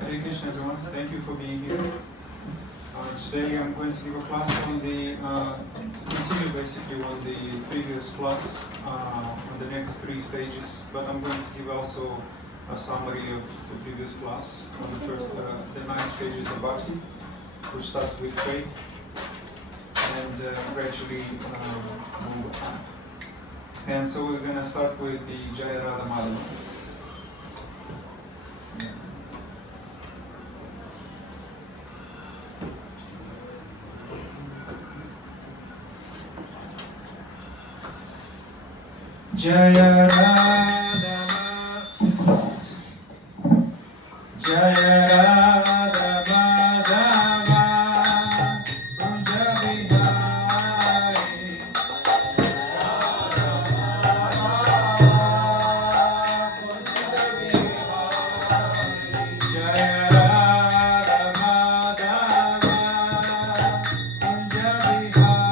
Hare Krishna everyone, thank you for being here. Today I'm going to give a class on the, to continue basically on the previous class, on the next 3 stages, but I'm going to give also a summary of the previous class on the first, the 9 stages of Bhakti, which starts with faith and gradually move up. And so we're going to start with the Jaya Radha Madhava. Jaya Radha Jaya Radha Madhava Kunja Vihari Jaya Radha Madhava Kunja Vihari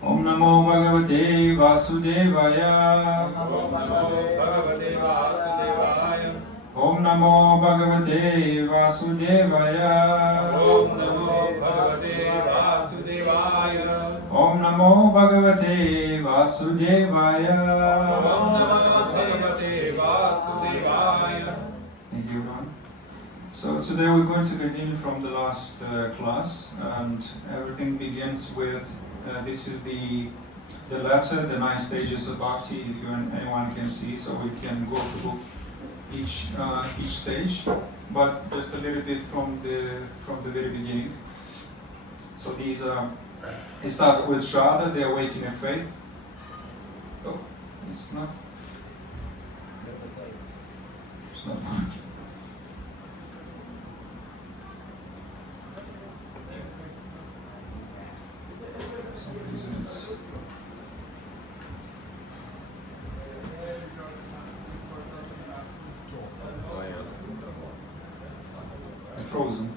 Om Namo Bhagavate Vasudevaya. Om Namo Bhagavate Vasudevaya. Om Namo Bhagavate Vasudevaya. Thank you, everyone. So today we're going to continue from the last class, and everything begins with this is the letter, the 9 stages of Bhakti, if anyone can see, so we can go through each stage, but just a little bit from the very beginning. So these are, it starts with Shraddha, the awakening of faith. Oh, it's not working. For some reason it's frozen.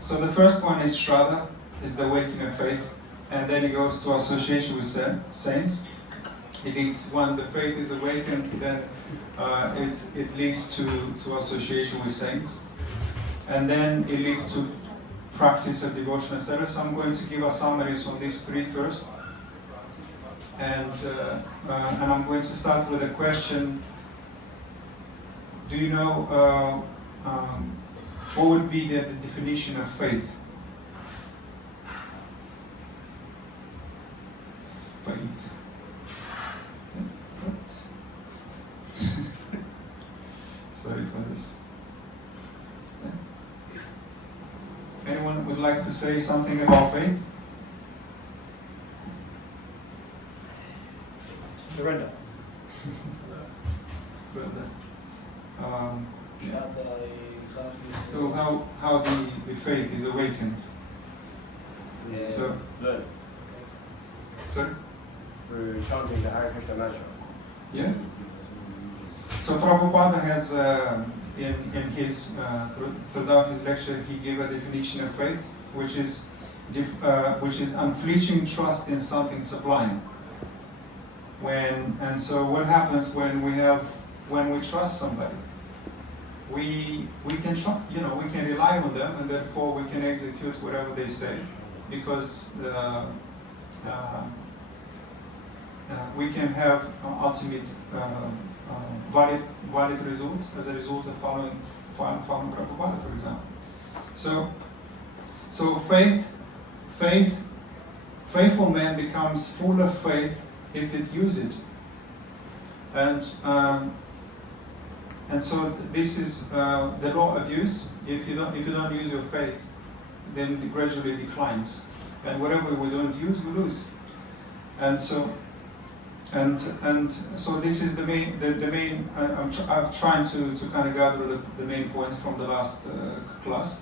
So the first one is Shraddha, is the awakening of faith, and then it goes to association with saints. It leads, when the faith is awakened, then it leads to association with saints, and then it leads to practice of devotional service. I'm going to give a summaries on these 3 first, and I'm going to start with a question. Do you know what would be the definition of faith? Faith. Sorry for this. Anyone would like to say something about faith? Surrender. Surrender. Yeah. So how the faith is awakened? Yeah. So Learn. sorry? Through chanting the Hare Krishna mantra. Yeah. So Prabhupada has in his throughout his lecture he gave a definition of faith, which is unflinching trust in something sublime. So what happens when we trust somebody? We can we can rely on them, and therefore we can execute whatever they say, because we can have ultimate valid results as a result of following Prabhupada, for example. So faithful man becomes full of faith if it uses it, and so this is the law of use. If you don't use your faith, then it gradually declines, and whatever we don't use, we lose. And so this is the main. I'm trying to kind of gather the main points from the last class.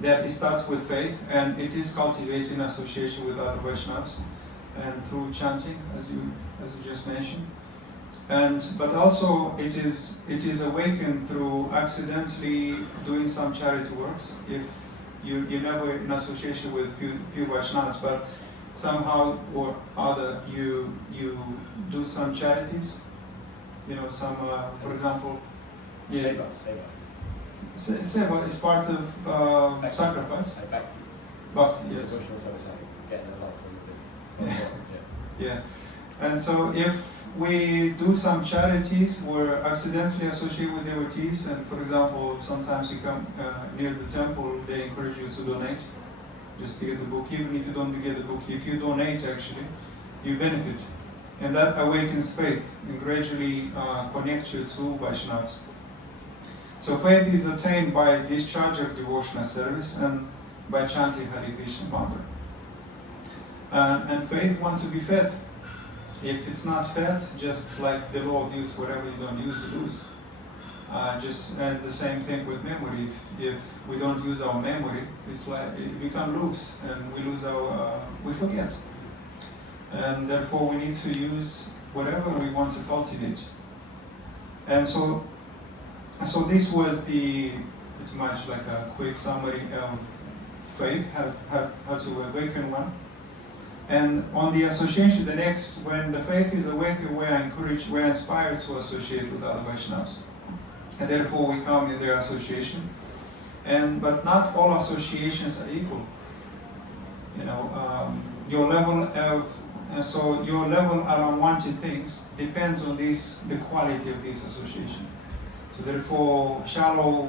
That it starts with faith, and it is cultivated in association with other Vaishnavas, and through chanting, as you just mentioned. But also it is awakened through accidentally doing some charity works. If you're never in association with pure Vaishnavas, but somehow or other you do some charities. Some for example, Seva is part of sacrifice. Bhakti, yes. Yeah. And so if we do some charities, we're accidentally associated with devotees, and for example, sometimes you come near the temple, they encourage you to donate, just to get the book. Even if you don't get the book, if you donate, actually, you benefit. And that awakens faith and gradually connects you to Vaishnavas. So faith is attained by discharge of devotional service and by chanting Hare Krishna mantra. And faith wants to be fed. If it's not fed, just like the law of use, whatever you don't use, you lose. And the same thing with memory. If we don't use our memory, it's like we become loose and we lose we forget. And therefore we need to use whatever we want to cultivate. And so this was pretty much like a quick summary of faith, how to awaken one. And on the association, when the faith is awakened, we're inspired to associate with other Vaishnavas. And therefore we come in their association. But not all associations are equal. Your level of unwanted things depends on the quality of this association. So therefore, shallow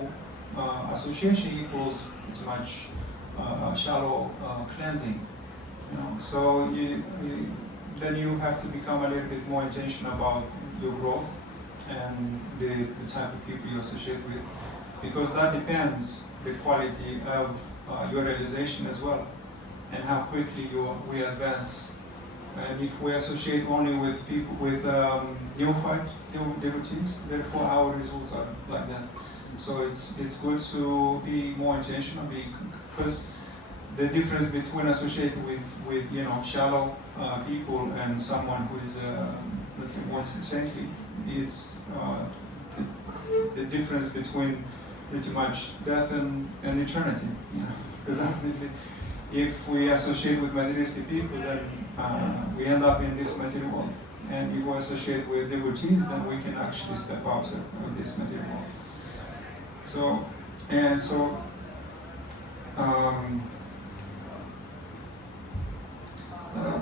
association equals pretty much shallow cleansing. So then you have to become a little bit more intentional about your growth and the type of people you associate with, because that depends the quality of your realization as well, and how quickly we advance. And if we associate only with people with neophyte devotees, therefore our results are like that. So it's good to be more intentional, because the difference between associating with shallow people and someone who is let's say more saintly, it's the difference between pretty much death and eternity. Because ultimately, if we associate with materialistic people, then we end up in this material world. And if we associate with devotees, then we can actually step out of this material world.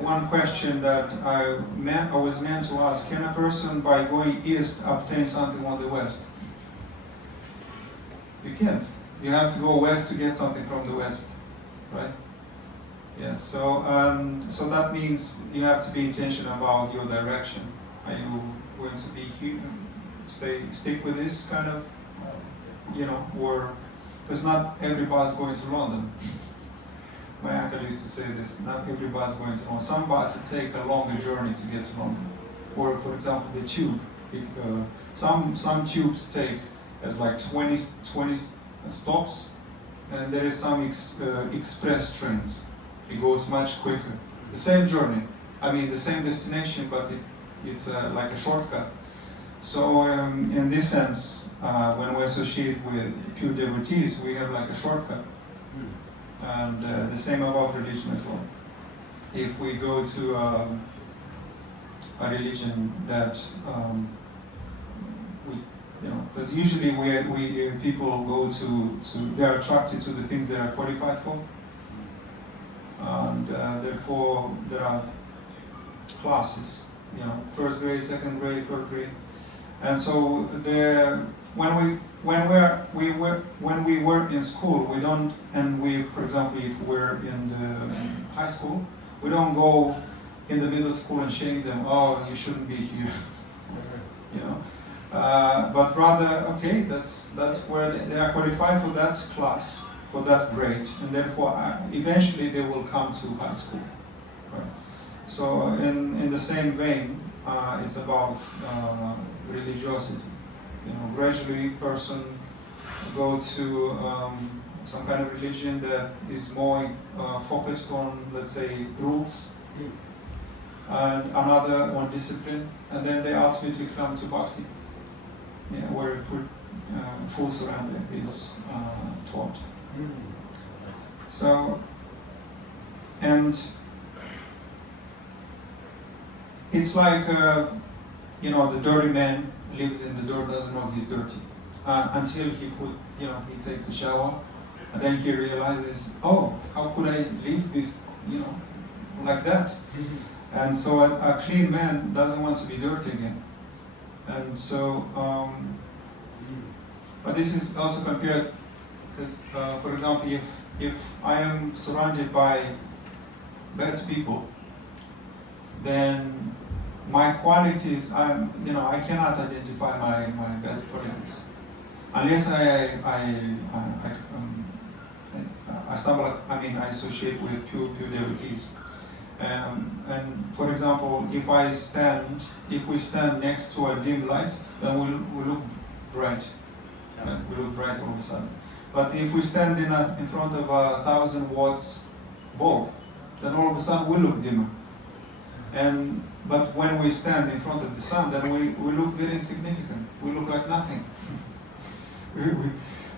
One question that I was meant to ask: can a person, by going east, obtain something on the west? You can't. You have to go west to get something from the west, right? Yeah. So that means you have to be intentional about your direction. Are you going to be stick with this kind of, or because not every bus going to London. My uncle used to say this, not every bus going to London. Some buses take a longer journey to get to London. Or for example, the tube. Some tubes take as like 20 stops, and there is some express trains. It goes much quicker. The same journey, the same destination, but it's like a shortcut. So in this sense, when we associate with pure devotees, we have like a shortcut. And the same about religion as well. If we go to a religion that because usually we people go to they are attracted to the things they are qualified for, and therefore there are classes, first grade, second grade, third grade, and so when we were in school, for example, if we're in the high school, we don't go in the middle school and shame them, oh, you shouldn't be here, but rather, okay, that's where they are qualified for that class, for that grade, and therefore eventually they will come to high school, right? So in the same vein, it's about religiosity. Gradually person go to some kind of religion that is more focused on, let's say, rules, and another on discipline, and then they ultimately come to Bhakti, where full surrender is taught. So, and it's like, the dirty man lives in the dirt, doesn't know he's dirty, until he takes a shower, and then he realizes, oh, how could I leave this, like that? And so a clean man doesn't want to be dirty again. And so, but this is also compared, because, for example, if I am surrounded by bad people, then my qualities, I cannot identify my bad qualities unless I associate with pure devotees. And for example, if we stand next to a dim light, then we look bright. We look bright all of a sudden. But if we stand in front of a 1,000 watts bulb, then all of a sudden we look dimmer. But when we stand in front of the sun, then we look very insignificant. We look like nothing.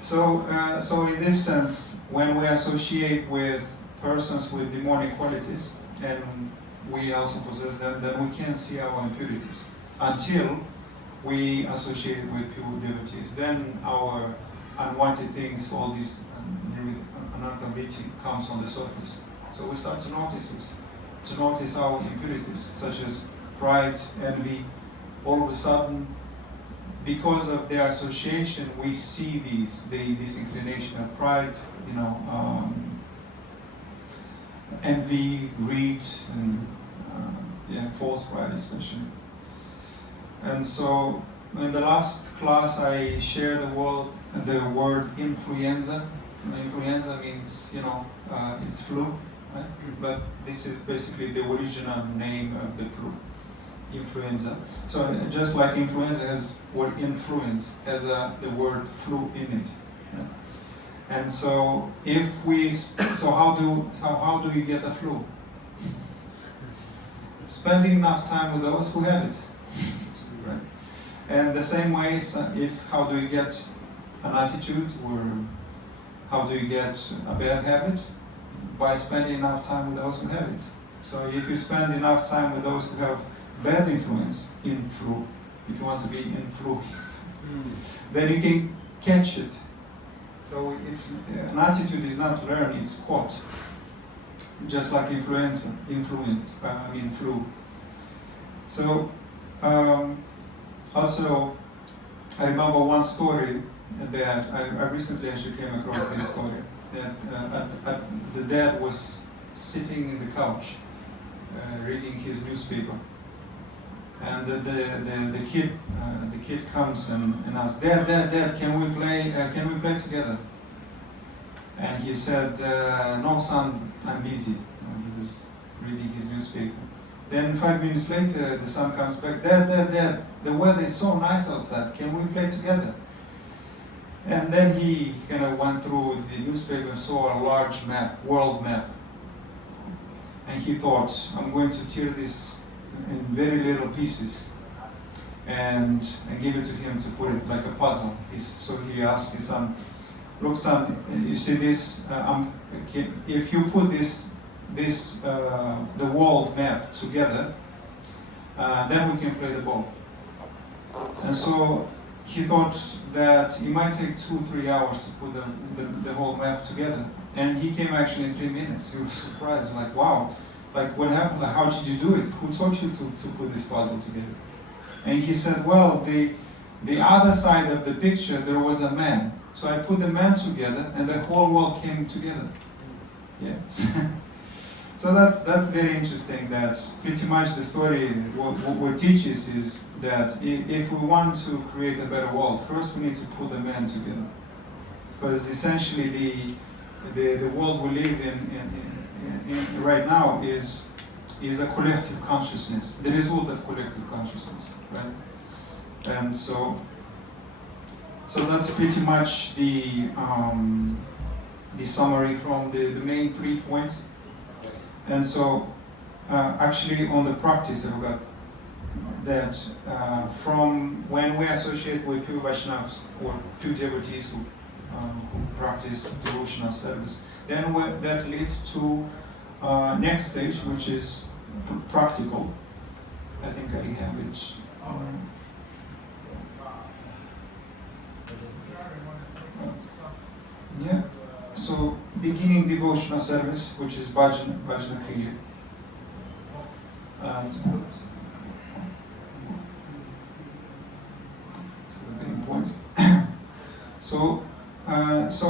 So in this sense, when we associate with persons with demonic qualities, and we also possess them, then we can't see our impurities until we associate with pure devotees. Then our unwanted things, all this anarthaviti comes on the surface. So we start to notice our impurities, such as pride, envy. All of a sudden, because of their association, we see this inclination of pride, envy, greed, and false pride especially. And so, in the last class, I shared the word influenza. Influenza means, it's flu, right? But this is basically the original name of the flu, influenza. So just like influenza has word influence, has the word flu in it. Right? And so how do you get a flu? Spending enough time with those who have it. Right? And the same way, how do you get an attitude, or how do you get a bad habit? By spending enough time with those who have it. So if you spend enough time with those who have bad influence, if you want to be influenced, then you can catch it. So an attitude is not learned, it's caught. Just like flu. So also, I remember one story that I recently actually came across this story, that the dad was sitting in the couch reading his newspaper, and the kid comes and asks, Dad, can we play together? And he said, no son, I'm busy. He was reading his newspaper. Then 5 minutes later, the son comes back, Dad, the weather is so nice outside, can we play together? And then he kind of went through the newspaper and saw a large map, world map. And he thought, I'm going to tear this in very little pieces and give it to him to put it like a puzzle. So he asked his son, look son, you see this, if you put the world map together, then we can play the ball. And so he thought that it might take 2-3 hours to put the whole map together. And he came actually in 3 minutes. He was surprised, like, wow, like what happened? Like, how did you do it? Who taught you to put this puzzle together? And he said, well, the other side of the picture, there was a man. So I put the man together and the whole world came together. Yeah. So that's very interesting, that pretty much the story, what teaches is that if we want to create a better world, first we need to put the man together. Because essentially the world we live in right now is a collective consciousness, the result of collective consciousness, right? And so that's pretty much the summary from the main 3 points. And so, actually, on the practice, I've got that from when we associate with pure Vaishnavas or pure devotees who practice devotional service, then that leads to next stage, which is practical. I think I have it. Yeah. So beginning devotional service, which is bhajana kriya. And the main points. So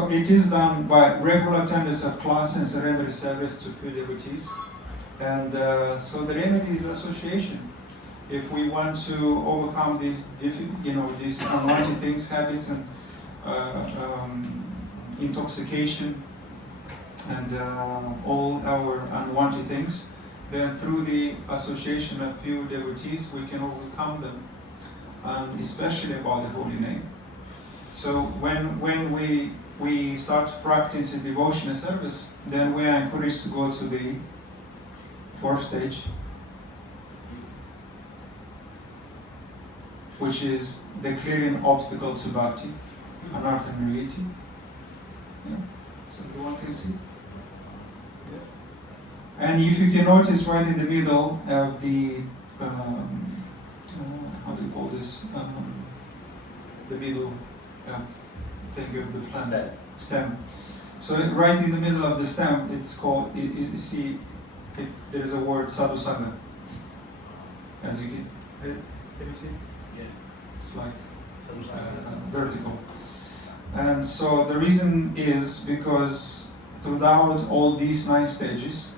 it is done by regular attendance of class and surrender service to pure devotees. And so the remedy is association. If we want to overcome these unwanted things, habits, and intoxication, and all our unwanted things, then through the association of pure devotees we can overcome them, and especially about the holy name. So when we start practicing devotional service, then we are encouraged to go to the fourth stage, which is the clearing obstacle to bhakti, anartha and reality. Yeah. So everyone can see. And if you can notice right in the middle of the, how do you call this? The middle thing of the plant. Stem. So right in the middle of the stem, it's called, you see, there's a word sadhusanga. As you can you see? Yeah. It's like vertical. And so the reason is because throughout all these 9 stages,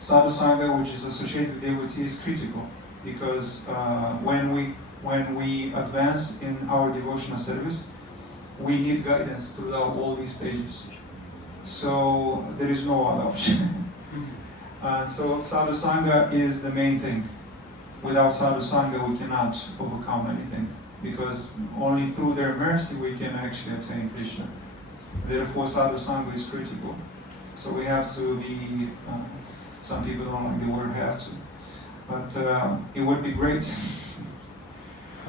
sadhusanga, which is associated with devotee, is critical, because when we advance in our devotional service, we need guidance throughout all these stages. So there is no other option. So sadhusanga is the main thing. Without sadhusanga, we cannot overcome anything, because only through their mercy we can actually attain Krishna. Therefore, sadhusanga is critical. So we have to be. Some people don't like the word "have to," but it would be great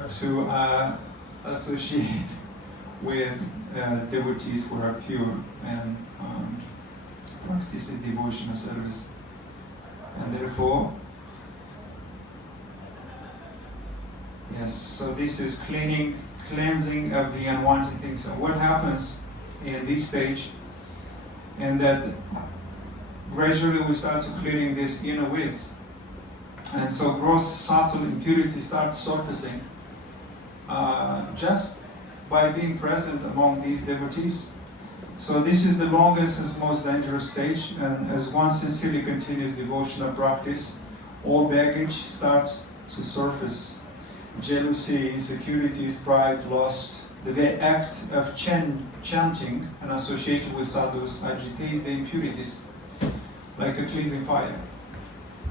to associate with devotees who are pure and practicing devotional service. And therefore, yes, so this is cleansing of the unwanted things. So what happens in this stage, and that gradually we start to clearing this inner weeds. And so gross subtle impurity starts surfacing just by being present among these devotees. So this is the longest and most dangerous stage, and as one sincerely continues devotional practice, all baggage starts to surface. Jealousy, insecurities, pride, lust. The very act of chanting and associating with sadhus agitates the impurities like a cleansing fire.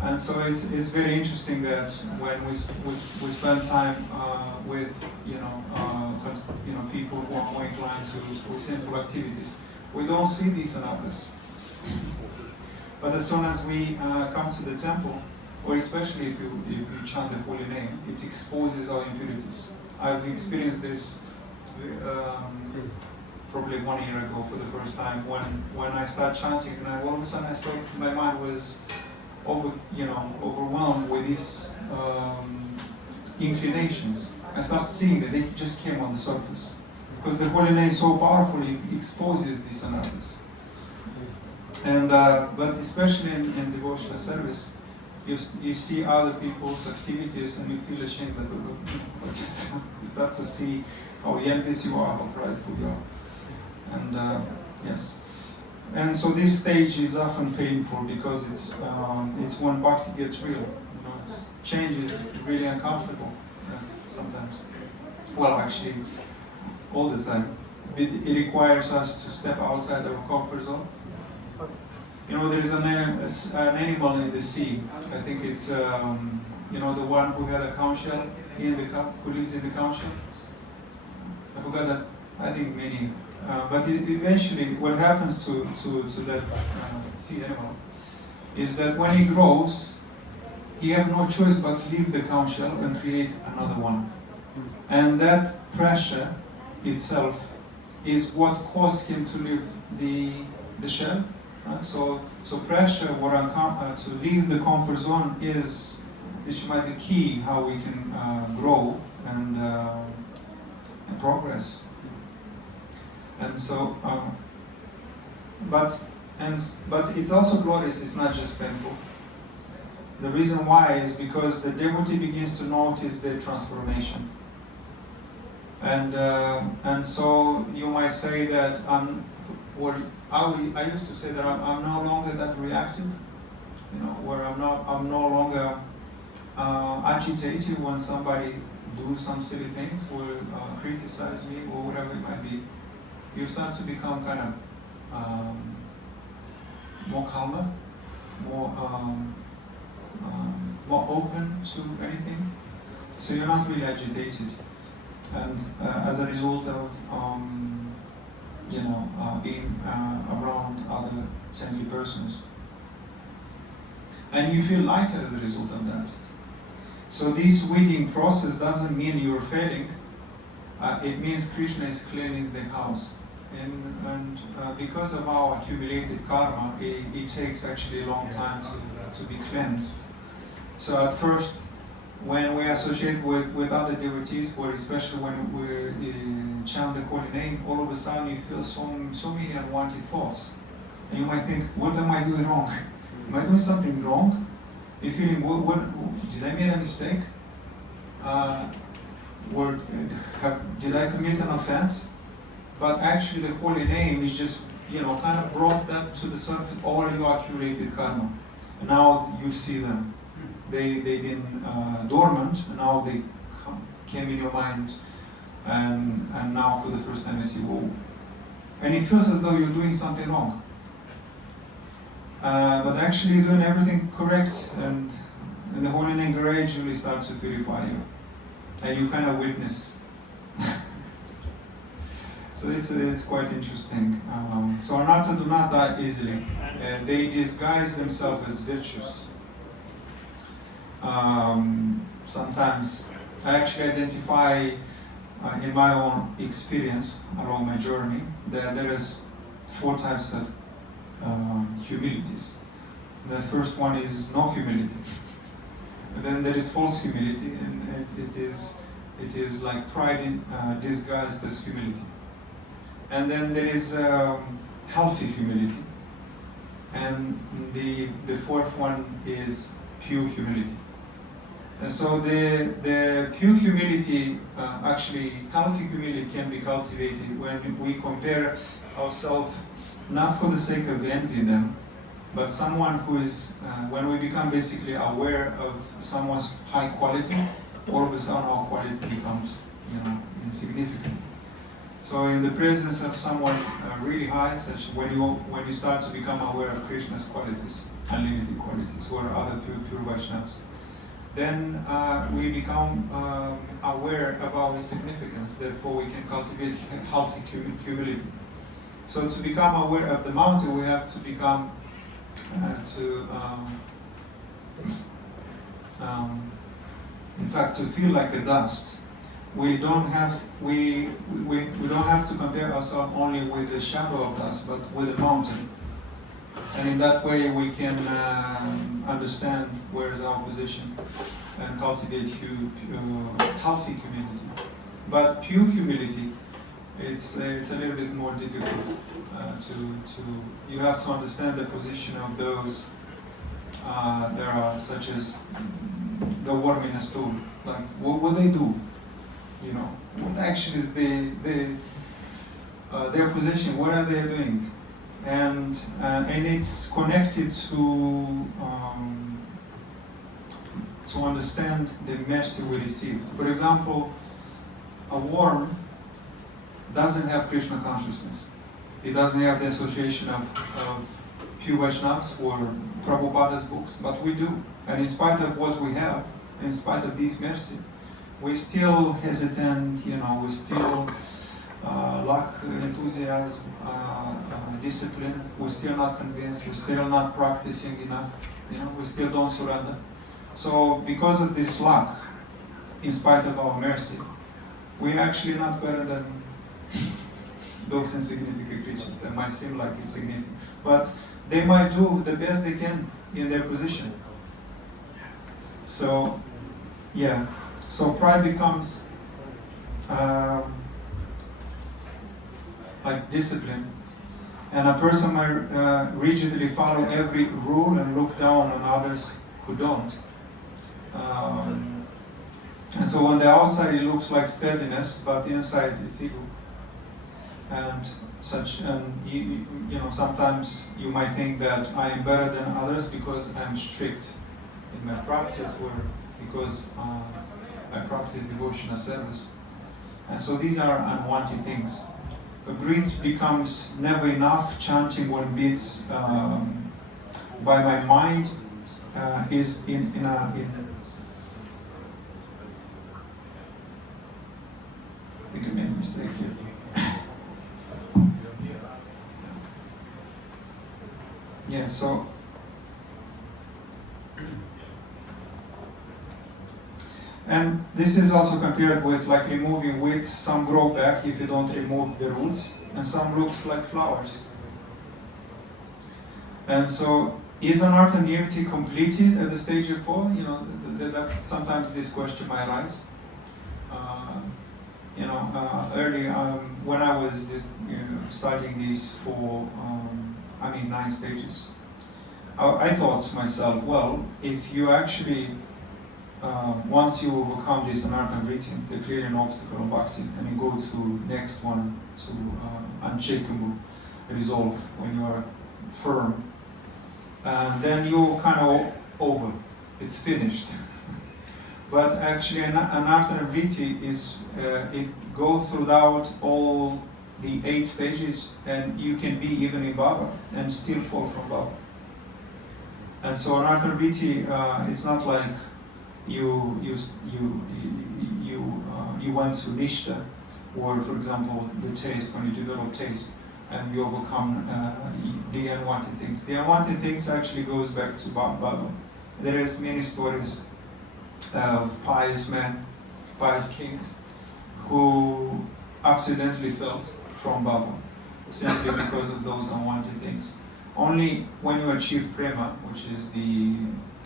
And so it's very interesting that when we spend time with people who are more inclined to sinful activities, we don't see these in others. But as soon as we come to the temple, or especially if you chant the holy name, it exposes our impurities. I've experienced this probably 1 year ago for the first time when I started chanting, and all of a sudden my mind was overwhelmed with these inclinations. I started seeing that they just came on the surface, because the holy name so powerfully exposes these anarthas. And but especially in devotional service, you see other people's activities and you feel ashamed that you start to see how envious you are, how prideful you are. And yes. And so this stage is often painful, because it's when bhakti gets real. Change is really uncomfortable sometimes. Well, actually, all the time. It requires us to step outside our comfort zone. There is an animal in the sea. I think it's the one who had a conch shell who lives in the conch shell. I forgot that. I think many. But eventually, what happens to that sea animal is that when he grows, he has no choice but to leave the conch shell and create another one. And that pressure itself is what caused him to leave the shell. Right? So pressure to leave the comfort zone which might be key how we can grow and progress. And so, but it's also glorious. It's not just painful. The reason why is because the devotee begins to notice their transformation. And so you might say that I used to say that I'm no longer that reactive, where I'm no longer agitated when somebody do some silly things or criticize me or whatever it might be. You start to become kind of more calmer, more open to anything. So you're not really agitated. and as a result of being around other saintly persons. And you feel lighter as a result of that. So this weeding process doesn't mean you're failing. It means Krishna is cleaning the house. And because of our accumulated karma, it takes actually a long time to be cleansed. So at first, when we associate with other devotees, or especially when we chant the holy name, all of a sudden you feel so many unwanted thoughts. And you might think, what am I doing wrong? Am I doing something wrong? You're feeling, what did I make a mistake? Did I commit an offense? But actually the holy name is just, kind of brought that to the surface, all your accumulated karma. And now you see them. They've been dormant, and now they came in your mind, and now for the first time you see, whoa. And it feels as though you're doing something wrong. But actually you're doing everything correct, and the holy name gradually starts to purify you. And you kind of witness. So it's quite interesting. So anartha do not die easily. They disguise themselves as virtues. Sometimes I actually identify in my own experience along my journey that there is 4 types of humilities. The first one is no humility. And then there is false humility, and it is like pride disguised as humility. And then there is healthy humility, and the 4th one is pure humility. And so the pure humility, actually healthy humility, can be cultivated when we compare ourselves not for the sake of envying them, but someone who is, when we become basically aware of someone's high quality, all of a sudden our quality becomes, insignificant. So in the presence of someone really high, such when you start to become aware of Krishna's qualities, unlimited qualities, or other pure Vaishnavas, then we become aware of our significance. Therefore, we can cultivate healthy humility. So to become aware of the mountain, we have to become in fact, to feel like a dust. We don't have to compare ourselves only with the shadow of dust, but with the mountain. And in that way, we can understand where is our position and cultivate healthy humility. But pure humility, it's a little bit more difficult you have to understand the position of those there are, such as the worm in a stool. Like, what they do? What actually is their position? What are they doing? And it's connected to understand the mercy we received. For example, a worm doesn't have Krishna consciousness. It doesn't have the association of pure Vaishnavas or Prabhupada's books, but we do. And in spite of what we have, in spite of this mercy, we still hesitant, we still lack enthusiasm, discipline, we're still not convinced, we're still not practicing enough, we still don't surrender. So because of this lack, in spite of our mercy, we're actually not better than those insignificant creatures that might seem like insignificant. But they might do the best they can in their position. So, yeah. So pride becomes like discipline. And a person might rigidly follow every rule and look down on others who don't. And so on the outside it looks like steadiness, but inside it's ego. And sometimes you might think that I am better than others because I'm strict in my practice, or because I practice devotional service. And so these are unwanted things. But greed becomes never enough. Chanting one beats by my mind is mistake here. Yeah, so and this is also compared with like removing weeds. Some grow back if you don't remove the roots, and some looks like flowers. And so, is an art and EFT completed at the stage of 4? You know, that sometimes this question might arise. Early when I was studying this for 9 stages, I thought to myself, well, if you actually once you overcome this anartha vritti, the creating obstacle of bhakti, and you go to next one, to unshakable resolve, when you are firm, then you're kind of over. It's finished. But actually, anartha vritti is it goes throughout all the 8 stages, and you can be even in bhava and still fall from bhava. And so anartha vritti, it's not like you went to nishta, or for example the taste, when you develop taste and you overcome the unwanted things. The unwanted things actually goes back to bhava. There is many stories of pious men, pious kings, who accidentally fell from bhava simply because of those unwanted things. Only when you achieve prema, which is the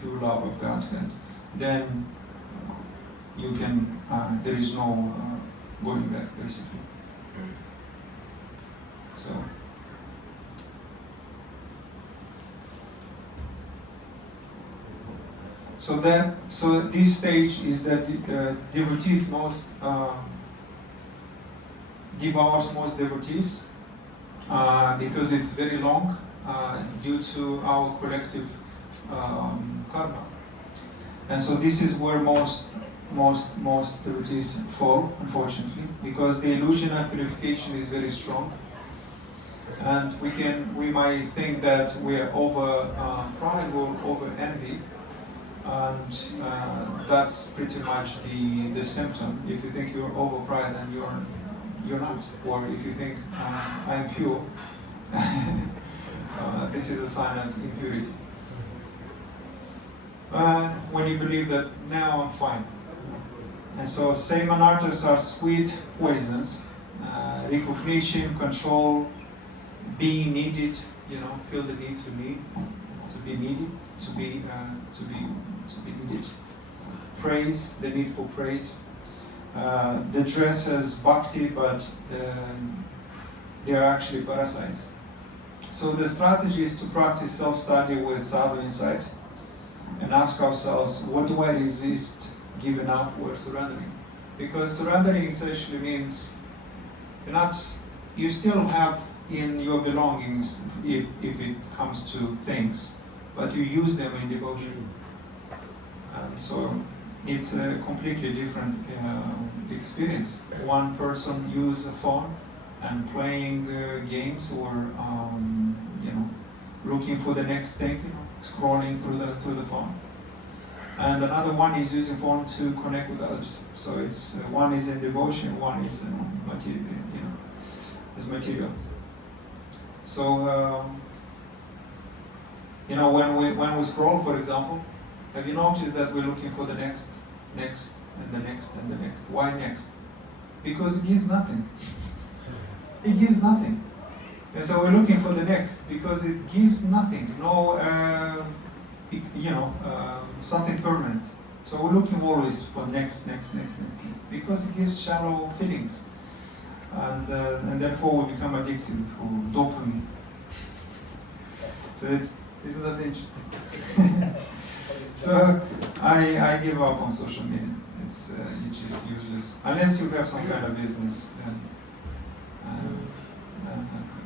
pure love of Godhead, then you can, there is no going back, basically. So this stage is that devotees most devours most devotees because it's very long due to our collective karma, and so this is where most devotees fall, unfortunately, because the illusion of purification is very strong, and we might think that we are over pride or over envy. And that's pretty much the symptom. If you think you're over pride, then you're not. Or if you think I'm pure, this is a sign of impurity. When you believe that now I'm fine. And so same anarthas are sweet poisons. Recognition, control, being needed. Feel the need to be needed, to be needed. Praise, the need for praise. They dress as bhakti, but they are actually parasites. So the strategy is to practice self-study with sadhu insight and ask ourselves, what do I resist giving up or surrendering? Because surrendering essentially means you still have in your belongings if it comes to things, but you use them in devotion. And so it's a completely different experience. One person uses a phone and playing games, or looking for the next thing, scrolling through the phone. And another one is using phone to connect with others. So it's one is in devotion, one is as material. So when we scroll, for example, have you noticed that we're looking for the next, and the next, and the next? Why next? Because it gives nothing. It gives nothing. And so we're looking for the next because it gives nothing. No, something permanent. So we're looking always for next, because it gives shallow feelings, and therefore we become addicted to dopamine. So isn't that interesting? So I give up on social media. It's just useless unless you have some kind of business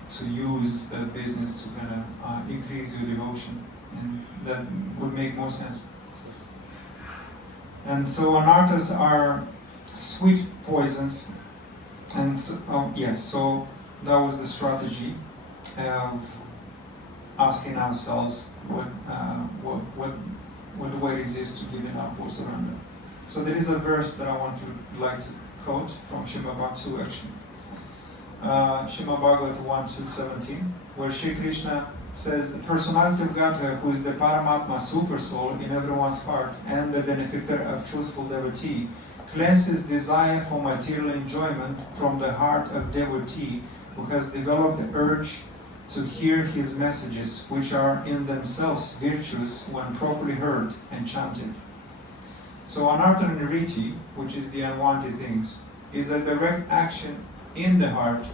to use that business to kind of increase your devotion, and that would make more sense. And so anarthas are sweet poisons, and so that was the strategy of asking ourselves what do I resist to giving up or surrender. So there is a verse that I want to like to quote from Srimad Bhakti actually. Srimad Bhagavatam 1:2-17, where Shri Krishna says, the personality of Godhead, who is the Paramatma super soul in everyone's heart and the benefactor of truthful devotee, cleanses desire for material enjoyment from the heart of devotee who has developed the urge to hear his messages, which are in themselves virtuous when properly heard and chanted. So anartha niriti, which is the unwanted things, is a direct action in the heart,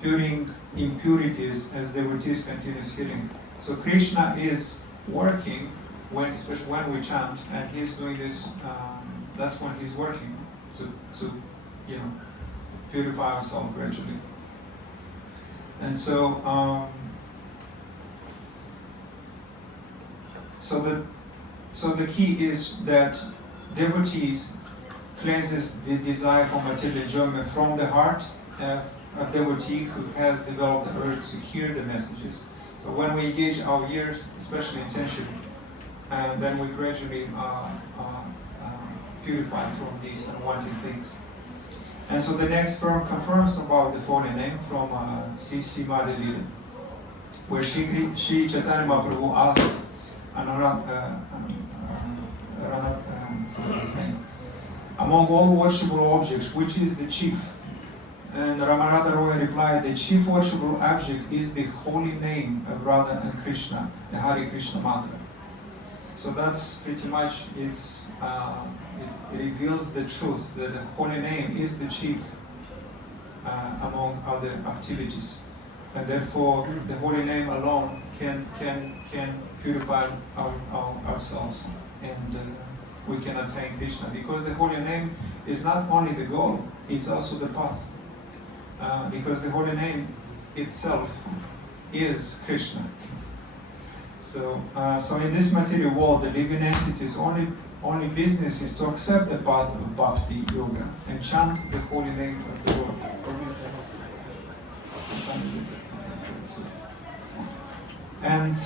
curing impurities as devotees continues hearing. So Krishna is working when, especially when we chant, and he's doing this. That's when he's working to purify ourselves gradually. And so the key is that devotees cleanses the desire for material enjoyment from the heart of a devotee who has developed the urge to hear the messages. So when we engage our ears, especially intention, then we gradually purify from these unwanted things. And so the next verse confirms about the holy name from C.C. Madhya, where Shri Chaitanya Mahaprabhu asked his name, among all worshipable objects, which is the chief? And Ramarada Roy replied, the chief worshipable object is the holy name of Radha and Krishna, the Hare Krishna mantra. So that's pretty much, it reveals the truth that the holy name is the chief among other activities. And therefore, the holy name alone can purify ourselves, and we can attain Krishna. Because the holy name is not only the goal, it's also the path. Because the holy name itself is Krishna. So in this material world, the living entity's only business is to accept the path of Bhakti Yoga and chant the holy name of the Lord. And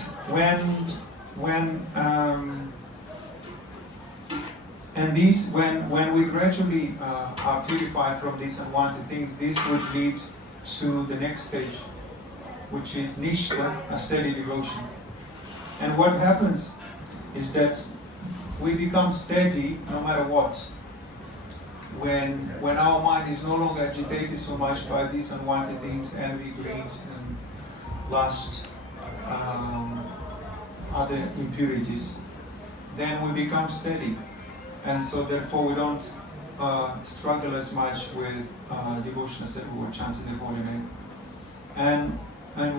when we gradually are purified from these unwanted things, this would lead to the next stage, which is Nishtha, a steady devotion. And what happens is that we become steady no matter what. When our mind is no longer agitated so much by these unwanted things, envy, greed, and lust, other impurities, then we become steady. And so therefore we don't struggle as much with devotion as we were chanting the holy name. And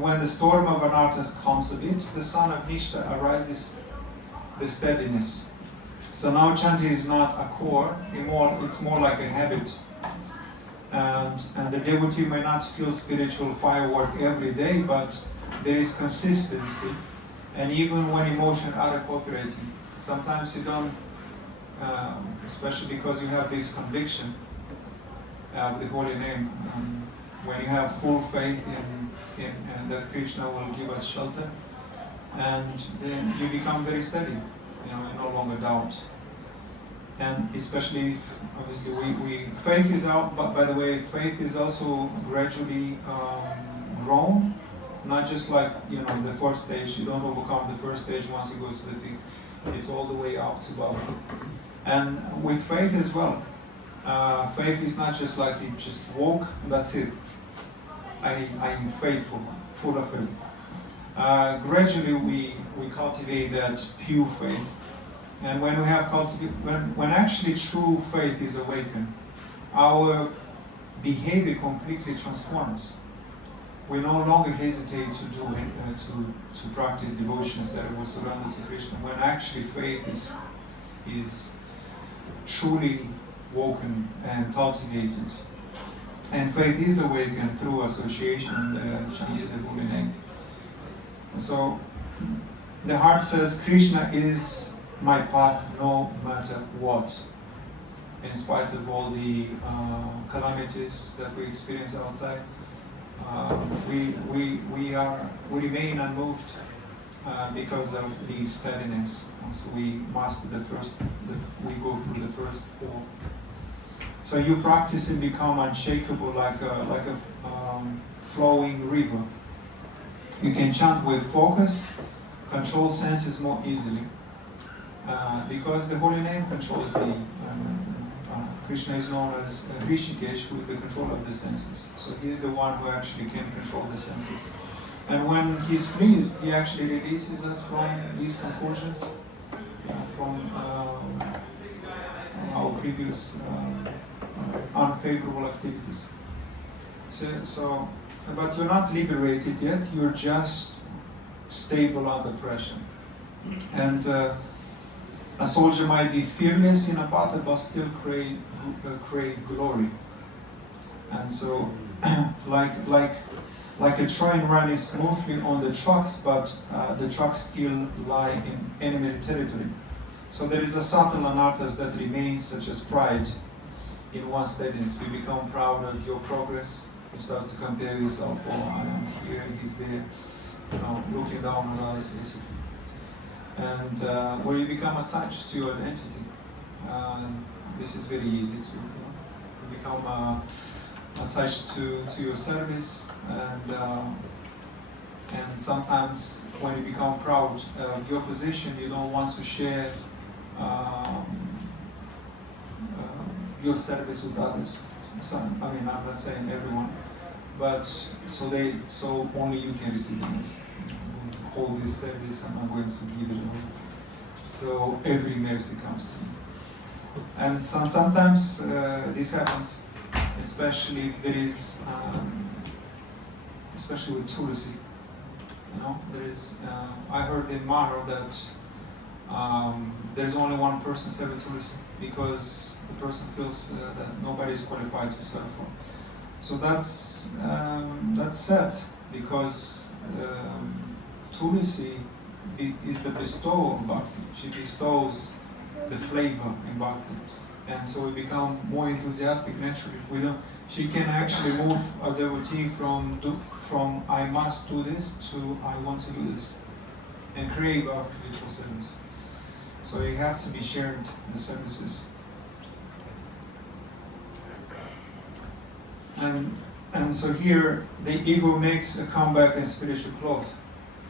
when the storm of anarthas comes a bit, the sun of Nishtha arises, the steadiness. So now chanting is not a core, it's more like a habit. And the devotee may not feel spiritual firework every day, but there is consistency. And even when emotions are cooperating, sometimes you don't, especially because you have this conviction of the holy name. When you have full faith in that Krishna will give us shelter, and then you become very steady. You no longer doubt. And especially, obviously, faith is out. But by the way, faith is also gradually grown. Not just like the fourth stage. You don't overcome the first stage once you go to the fifth. It's all the way out to above. And with faith as well. Faith is not just like you just walk. That's it. I'm faithful, full of faith. Gradually, we cultivate that pure faith. And when we have when actually true faith is awakened, our behavior completely transforms. We no longer hesitate to do to practice devotions that were surrendered to Krishna. When actually faith is truly woken and cultivated, and faith is awakened through association and chanting the holy name. So the heart says, Krishna is my path no matter what. In spite of all the calamities that we experience outside, we remain unmoved because of the steadiness. So we master we go through the first four So you practice and become unshakable like a flowing river. You can chant with focus, control senses more easily. Because the holy name controls the Krishna is known as Rishikesh, who is the controller of the senses. So he is the one who actually can control the senses. And when he's pleased, he actually releases us from these compulsions, from our previous unfavorable activities. So, but you're not liberated yet, you're just stable under pressure. And a soldier might be fearless in a battle but still crave glory. And so, like a train running smoothly on the trucks, but the trucks still lie in enemy territory. So there is a subtle anarthas that remains, such as pride in one's steadiness. You become proud of your progress. You start to compare yourself. Oh, I am here, he's there. Looking down on others, basically. And where you become attached to your identity. This is very easy to you become attached to your service, and sometimes when you become proud of your position, you don't want to share your service with others. I'm not saying everyone, but so only you can receive the mercy. I'm going to hold this service and I'm going to give it away. So every mercy comes to me. And sometimes this happens, especially if there is, especially with Tulsi. There is. I heard in Maro that there's only one person serving Tulsi because the person feels that nobody is qualified to serve for. So that's sad, because Tulsi is the bestower of Bhakti. She bestows the flavor in Bhakti, and so we become more enthusiastic naturally. She can actually move a devotee from I must do this to I want to do this, and crave Bhakti for service. So you have to be shared the services. And so here the ego makes a comeback in spiritual cloth.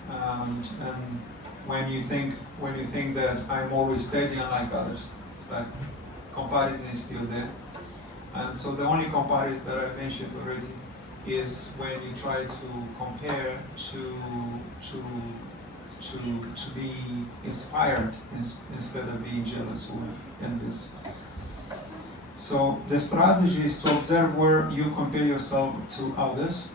And when you think that I'm always steady unlike others, it's like comparison is still there. And so the only comparison that I mentioned already is when you try to compare to be inspired instead of being jealous or envious. So the strategy is to observe where you compare yourself to others.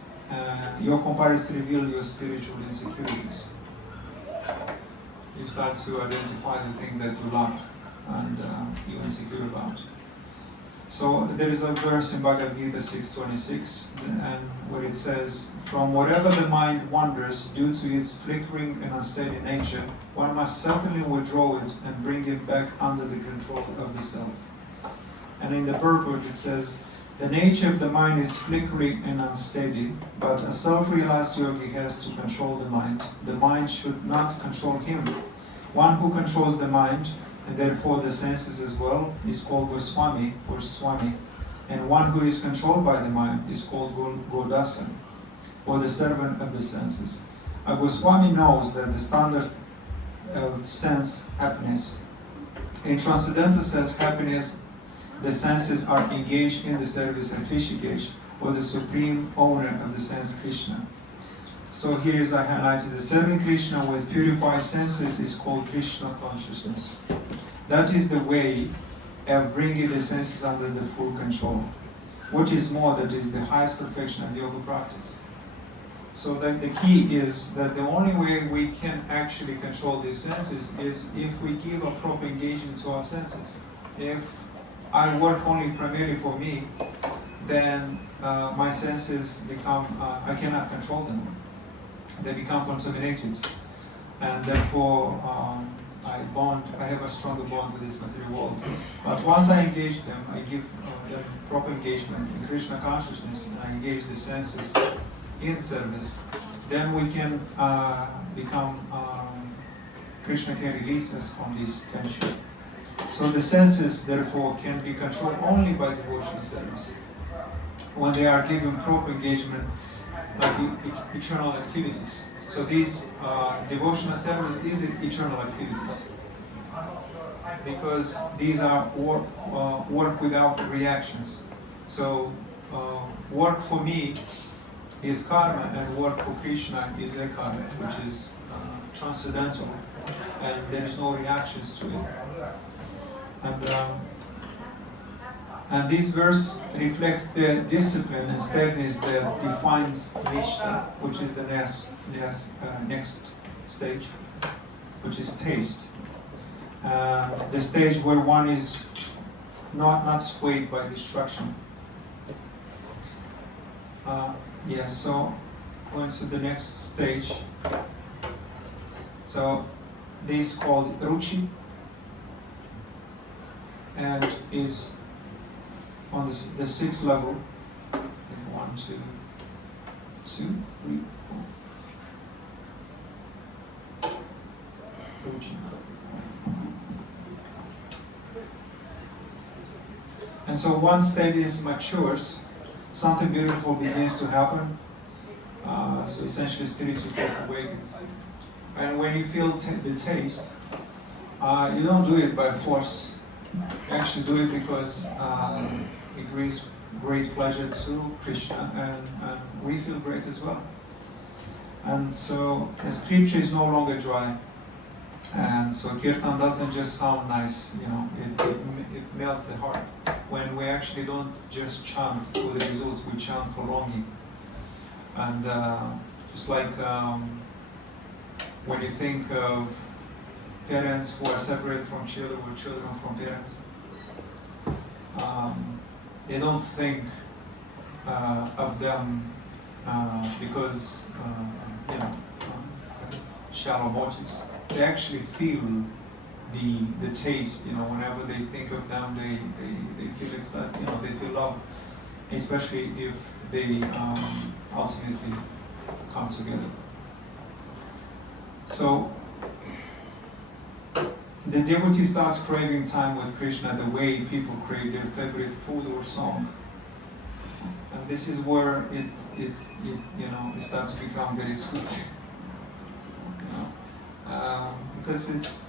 Your comparison reveals your spiritual insecurities. You start to identify the thing that you lack and you're insecure about. So there is a verse in Bhagavad Gita 6:26, and where it says, "From wherever the mind wanders due to its flickering and unsteady nature, one must certainly withdraw it and bring it back under the control of the self." And in the purport it says, "The nature of the mind is flickering and unsteady, but a self-realized yogi has to control the mind. The mind should not control him. One who controls the mind, and therefore the senses as well, is called Goswami or Swami. And one who is controlled by the mind is called Godasa, or the servant of the senses. A Goswami knows that the standard of sense happiness. In Transcendental sense happiness, the senses are engaged in the service of Rishikesh, or the supreme owner of the sense Krishna. So here is I highlighted, the serving Krishna with purified senses is called Krishna consciousness. That is the way of bringing the senses under the full control. What is more, that is the highest perfection of yoga practice. So that the key is that the only way we can actually control these senses is if we give a proper engagement to our senses. If I work only primarily for me, then my senses become, I cannot control them. They become contaminated. And therefore, I have a stronger bond with this material world. But once I engage them, I give them proper engagement in Krishna consciousness, and I engage the senses in service, then we can become, Krishna can release us from this tension. So the senses, therefore, can be controlled only by devotional service when they are given proper engagement like eternal activities. So these devotional service is eternal activities because these are work without reactions. So work for me is karma, and work for Krishna is akarma, which is transcendental, and there is no reactions to it. And this verse reflects the discipline and steadiness that defines Nishta, which is the next stage, which is taste. The stage where one is not swayed by distraction. Yes, so going to the next stage. So this is called Ruchi, and is on the sixth level. 1, 2, 3, 4. Ruchi. And so once steadiness matures, something beautiful begins to happen. So essentially spiritual taste awakens. And when you feel the taste, you don't do it by force. You actually do it because it brings great pleasure to Krishna, and we feel great as well. And so the scripture is no longer dry. And so kirtan doesn't just sound nice, it melts the heart. When we actually don't just chant for the results, we chant for longing. And just like when you think of parents who are separated from children or children from parents, they don't think of them because shallow motives. They actually feel the taste. Whenever they think of them, they feel excited. They feel love, especially if they ultimately come together. So the devotee starts craving time with Krishna the way people crave their favorite food or song, and this is where it starts to become very sweet. Because it's,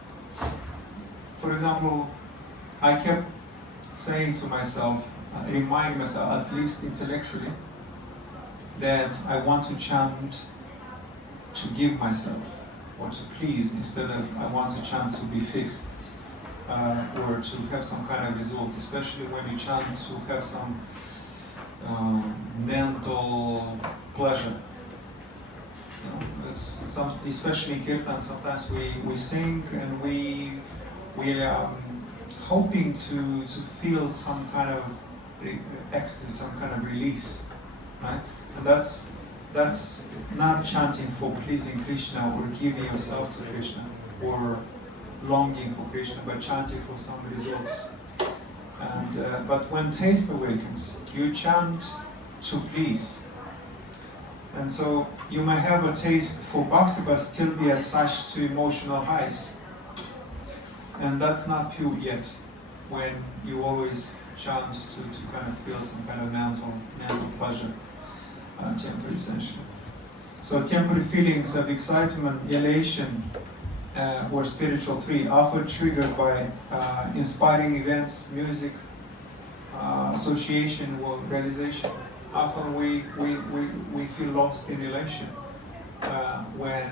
for example, I kept saying to myself, reminding myself, at least intellectually, that I want to chant to give myself or to please, instead of I want to chant to be fixed or to have some kind of result, especially when you chant to have some mental pleasure. Especially in kirtan, sometimes we sing and we are hoping to feel some kind of ecstasy, some kind of release, right? And that's not chanting for pleasing Krishna or giving yourself to Krishna or longing for Krishna, but chanting for some results. And but when taste awakens, you chant to please. And so you might have a taste for bhakti but still be attached to emotional highs. And that's not pure yet, when you always chant to kind of feel some kind of mental pleasure, temporary essentially. So temporary feelings of excitement, elation, or spiritual thrill, often triggered by inspiring events, music, association, or realization. Often we feel lost in elation when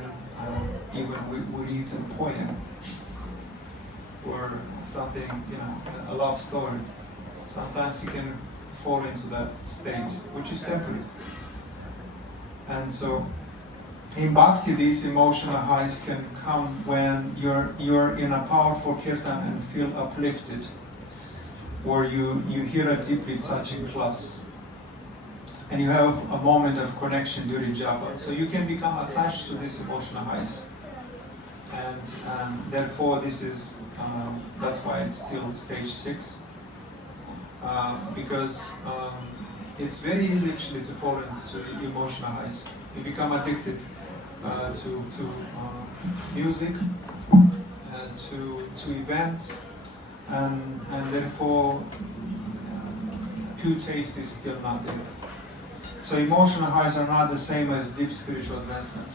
even we read a poem or something, a love story. Sometimes you can fall into that state, which is temporary. And so in bhakti, these emotional highs can come when you're in a powerful kirtan and feel uplifted, or you hear a deeply touching class, and you have a moment of connection during japa. So you can become attached to these emotional highs, and therefore this is that's why it's still stage 6, because it's very easy actually to fall into emotional highs. You become addicted to music, to events, and therefore pure taste is still not there. So emotional highs are not the same as deep spiritual advancement,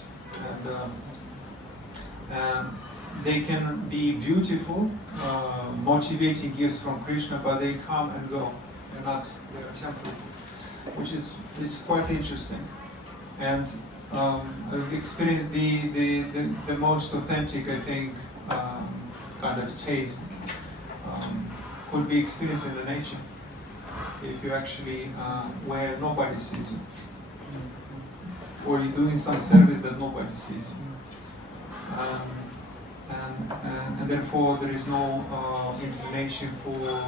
and they can be beautiful, motivating gifts from Krishna, but they come and go. They're temporary, which is quite interesting. And I've experienced the most authentic, I think, kind of taste could be experienced in the nature. If you actually, where nobody sees you, or you're doing some service that nobody sees you, and therefore there is no inclination for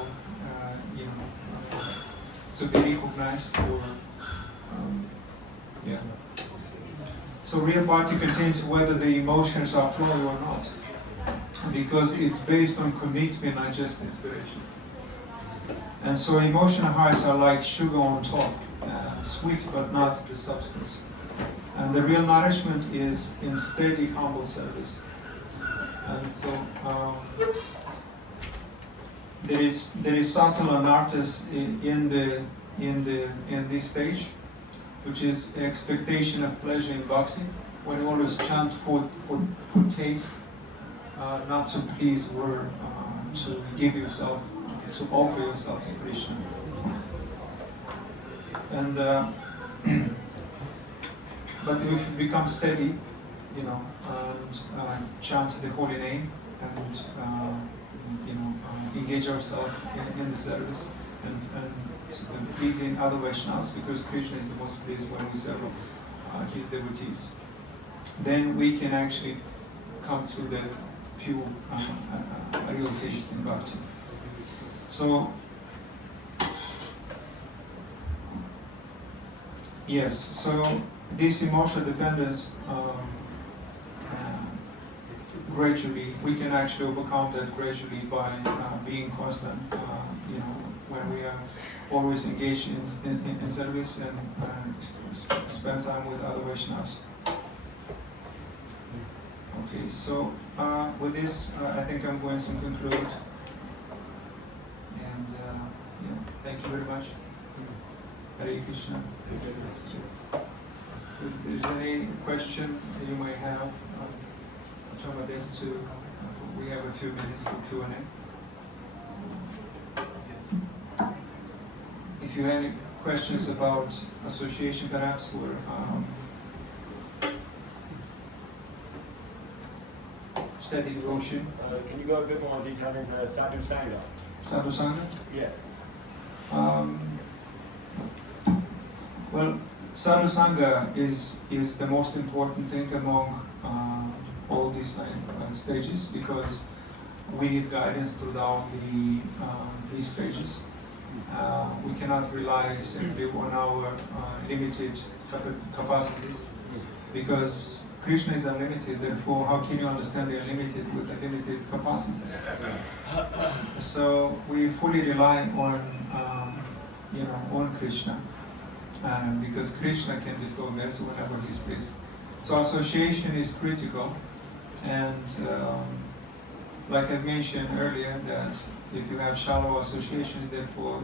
to be recognized or yeah. So real bhakti contains whether the emotions are flowing or not, because it's based on commitment, not just inspiration. And so emotional highs are like sugar on top, sweet but not the substance. And the real nourishment is in steady, humble service. And so there is subtle anarthas in this stage, which is expectation of pleasure in bhakti, when you always chant for taste, not to please or to give yourself, to offer yourself to Krishna. And but if you become steady, and chant the holy name and engage ourselves in the service and pleasing other Vaishnavas, because Krishna is the most pleased when we serve his devotees, then we can actually come to the pure real taste in bhakti. So yes, so this emotional dependence gradually, we can actually overcome that gradually by being constant, when we are always engaged in service and spend time with other Vaishnavas. Okay, so with this, I think I'm going to conclude. And thank you very much. Hare Krishna. If there's any question you may have, I'll try my best to. We have a few minutes for Q&A. If you have any questions about association, perhaps, or steady devotion. Can you go a bit more detail into Sadhu Sangha? Sadhu Sangha? Yeah. Well, Sadhu Sangha is the most important thing among all these stages, because we need guidance throughout these stages. We cannot rely simply on our limited capacities, because Krishna is unlimited. Therefore, how can you understand the unlimited with unlimited capacities? So we fully rely on on Krishna, because Krishna can bestow mercy whenever He's pleased. So association is critical, and like I mentioned earlier, that if you have shallow association, therefore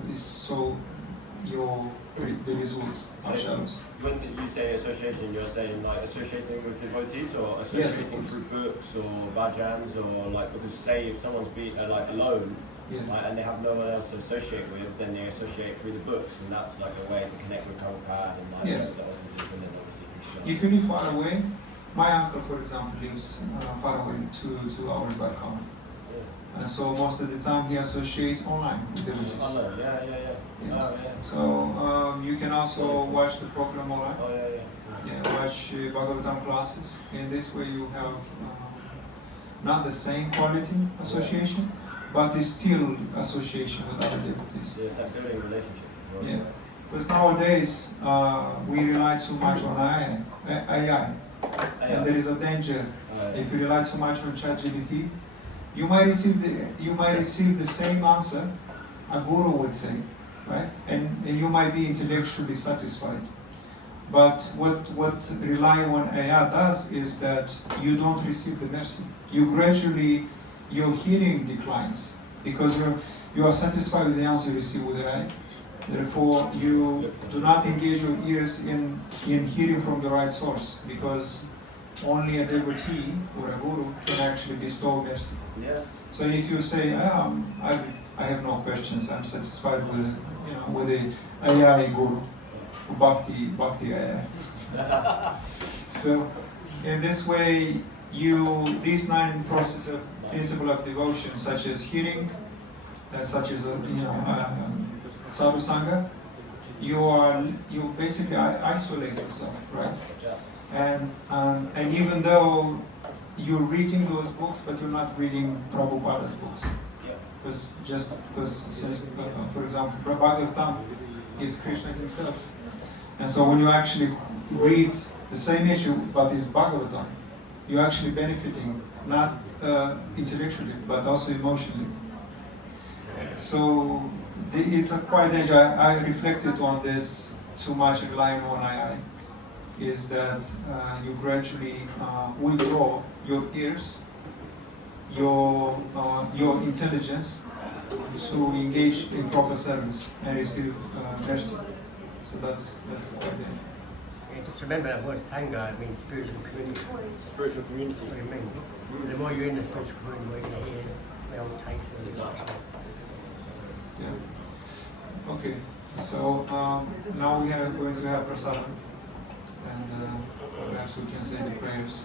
the results are shallow. When you say association, you're saying like associating with devotees, or associating through books or bhajans, or like, because say if someone's like alone, Yes. and they have no one else to associate with, then they associate through the books, and that's like a way to connect with Prabhupada and like Yes. that wasn't just, and then obviously Krishna. If you live far away, my uncle, for example, lives far away, 2 hours back home. And so most of the time he associates online with devotees. Online, yeah. Yes. Oh, yeah. So you can also watch the program online. Oh, yeah. Yeah, watch Bhagavatam classes. In this way you have not the same quality association, but it's still association with other devotees. Yeah, it's like building a relationship. Yeah. Because nowadays we rely too much on AI. And there is a danger. If you rely too much on ChatGPT, you might receive the same answer a guru would say, right? And you might be intellectually satisfied. But what relying on AI does is that you don't receive the mercy. Your hearing declines, because you are satisfied with the answer you receive with the eye. Therefore, you do not engage your ears in hearing from the right source, because only a devotee or a guru can actually bestow mercy. Yeah. So if you say, I have no questions, I'm satisfied with the AI guru, Bhakti AI. So in this way, these 9 principles of devotion, such as hearing, such as sadhu sangha, you basically isolate yourself, right? Yeah. And even though you're reading those books, but you're not reading Prabhupada's books, because since, for example, Bhagavatam is Krishna himself, and so when you actually read the same issue but is Bhagavatam, you're actually benefiting not intellectually but also emotionally. So it's a quite dangerous. I reflected on this too much, relying on AI, is that you gradually withdraw your ears, your intelligence to engage in proper service and receive mercy. So that's quite dangerous. Yeah, just remember that word Sangha means spiritual community. Spiritual community. That's what it means. So the more you're in the spiritual community, the more you're going to hear, smell, taste, and touch. Yeah. Okay. So now we are going to have prasadam, and perhaps we can say the prayers.